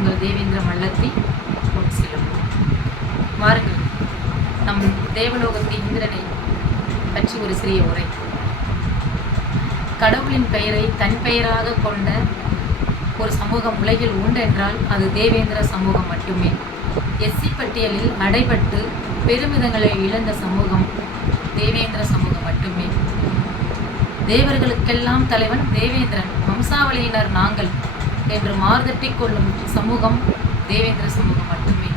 உங்கள் தேவேந்திர மல்லத்தி செல்லும். வாருங்கள், நம் தேவலோகத்தின் இந்திரனை பற்றி ஒரு சிறிய உரை. கடவுளின் பெயரை தன் பெயராக கொண்ட ஒரு சமூகம் உலகில் உண்டென்றால் அது தேவேந்திர சமூகம் மட்டுமே. எஸ்சி பட்டியலில் அடைபட்டு பெருமிதங்களை இழந்த சமூகம் தேவேந்திர சமூகம் மட்டுமே. தேவர்களுக்கெல்லாம் தலைவன் தேவேந்திரன், வம்சாவளியினர் நாங்கள் என்று மார்தட்டிக் கொள்ளும் சமூகம் தேவேந்திர சமூகம் மட்டுமே.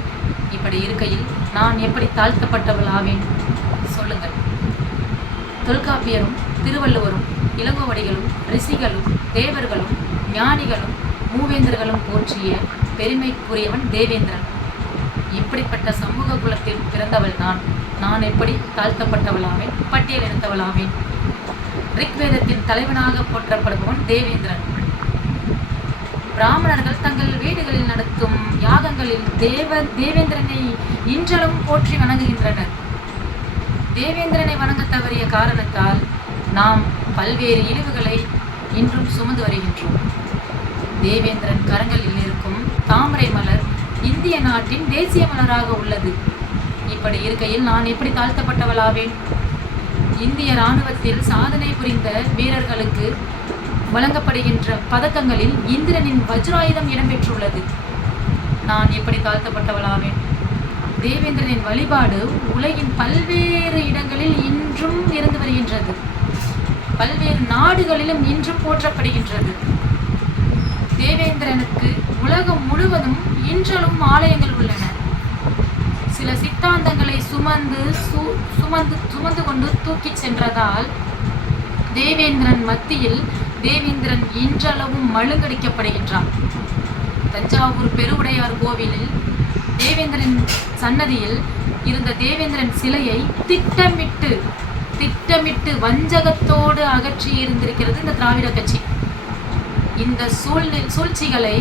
இப்படி இருக்கையில் நான் எப்படி தாழ்த்தப்பட்டவள் ஆவேன் சொல்லுங்கள். தொல்காப்பியரும் திருவள்ளுவரும் இளங்கோவடிகளும் ரிஷிகளும் தேவர்களும் ஞானிகளும் மூவேந்தர்களும் போற்றிய பெருமைக்குரியவன் தேவேந்திரன். இப்படிப்பட்ட சமூக குலத்தில் பிறந்தவள் நான் எப்படி தாழ்த்தப்பட்டவளாவேன், பட்டியல் எடுத்தவளாவேன்? ரிக்வேதத்தின் தலைவனாக போற்றப்படுபவன் தேவேந்திரன். பிராமணர்கள் தங்கள் வீடுகளில் நடத்தும் யாகங்களில் தேவேந்திரனை இன்றளவும் போற்றி வணங்குகின்றனர். தேவேந்திரனை வணங்க தவறிய காரணத்தால் நாம் பல்வேறு இழிவுகளை இன்றும் சுமந்து வருகின்றோம். தேவேந்திரன் கரங்களில் இருக்கும் தாமரை மலர் இந்திய நாட்டின் தேசிய மலராக உள்ளது. இப்படி இருக்கையில் நான் எப்படி தாழ்த்தப்பட்டவளாவேன்? இந்திய இராணுவத்தில் சாதனை புரிந்த வீரர்களுக்கு வழங்கப்படுகின்ற பதக்கங்களில் இந்திரனின் வஜ்ராயுதம் இடம்பெற்றுள்ளது. நான் எப்படி தாழ்த்தப்பட்டவளாவேன்? தேவேந்திரனின் வழிபாடு உலகின் பல்வேறு இடங்களில் இன்றும் இருந்து வருகின்றது. பல்வேறு நாடுகளிலும் இன்றும் போற்றப்படுகின்றது. தேவேந்திரனுக்கு உலகம் முழுவதும் இன்றளவும் ஆலயங்கள் உள்ளன. சில சித்தாந்தங்களை சுமந்து கொண்டு தூக்கிச் சென்றதால் தேவேந்திரன் மத்தியில் தேவேந்திரன் இன்றளவும் மழுங்கடிக்கப்படுகின்றான். தஞ்சாவூர் பெருவுடையார் கோவிலில் தேவேந்திரன் சன்னதியில் இருந்த தேவேந்திரன் சிலையை திட்டமிட்டு வஞ்சகத்தோடு அகற்றி இருந்திருக்கிறது இந்த திராவிட கட்சி. இந்த சூழ்ச்சிகளை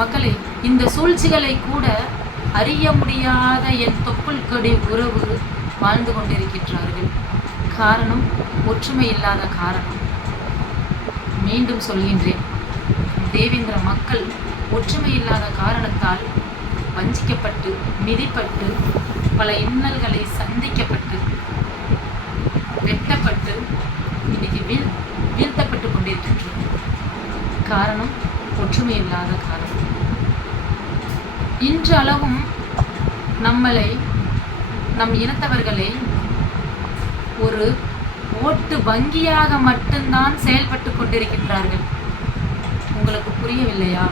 மக்களே, இந்த சூழ்ச்சிகளை கூட அறிய முடியாத என் தொப்புள் கொடி உறவு வாழ்ந்து கொண்டிருக்கின்றார்கள். காரணம் ஒற்றுமை இல்லாத காரணம். மீண்டும் சொல்கின்றேன், தேவேந்திர மக்கள் ஒற்றுமை இல்லாத காரணத்தால் வஞ்சிக்கப்பட்டு மிதிப்பட்டு பல இன்னல்களை சந்திக்கப்பட்டு வெட்டப்பட்டு இன்னைக்கு வீழ்த்தப்பட்டு கொண்டிருக்கின்றோம். காரணம் ஒற்றுமை இல்லாத காரணம். இன்றளவும் நம் இனத்தவர்களை ஒரு ஓட்டு வங்கியாக மட்டும்தான் செயல்பட்டு கொண்டிருக்கின்றார்கள். உங்களுக்கு புரியவில்லையா?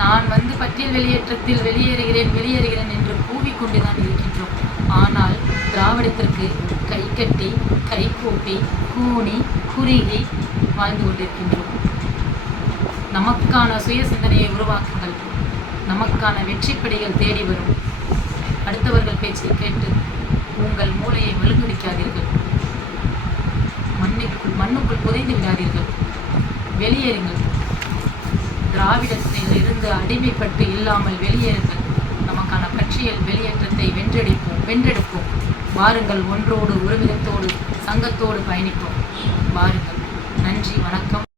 நான் பட்டியல் வெளியேற்றத்தில் வெளியேறுகிறேன் என்று கூவிக்கொண்டுதான் இருக்கின்றோம். ஆனால் திராவிடத்திற்கு கை கட்டி கை கூப்பி கூணி குறுகி வாழ்ந்து கொண்டிருக்கின்றோம். நமக்கான சுய சிந்தனையை உருவாக்குங்கள். நமக்கான வெற்றிப்படிகள் தேடி வரும். அடுத்தவர்கள் பேச்சை கேட்டு உங்கள் மூளையை மழுங்கடிக்காதீர்கள். மண்ணுக்குள் புதைந்து விடாதீர்கள். வெளியேறுங்கள். திராவிடத்தில் இருந்து அடிமைப்பட்டு இல்லாமல் வெளியேறுங்கள். நமக்கான பற்றியல் வெளியேற்றத்தை வென்றெடுப்போம். வாருங்கள், ஒன்றோடு ஒருமிதத்தோடு சங்கத்தோடு பயணிப்போம். வாருங்கள். நன்றி, வணக்கம்.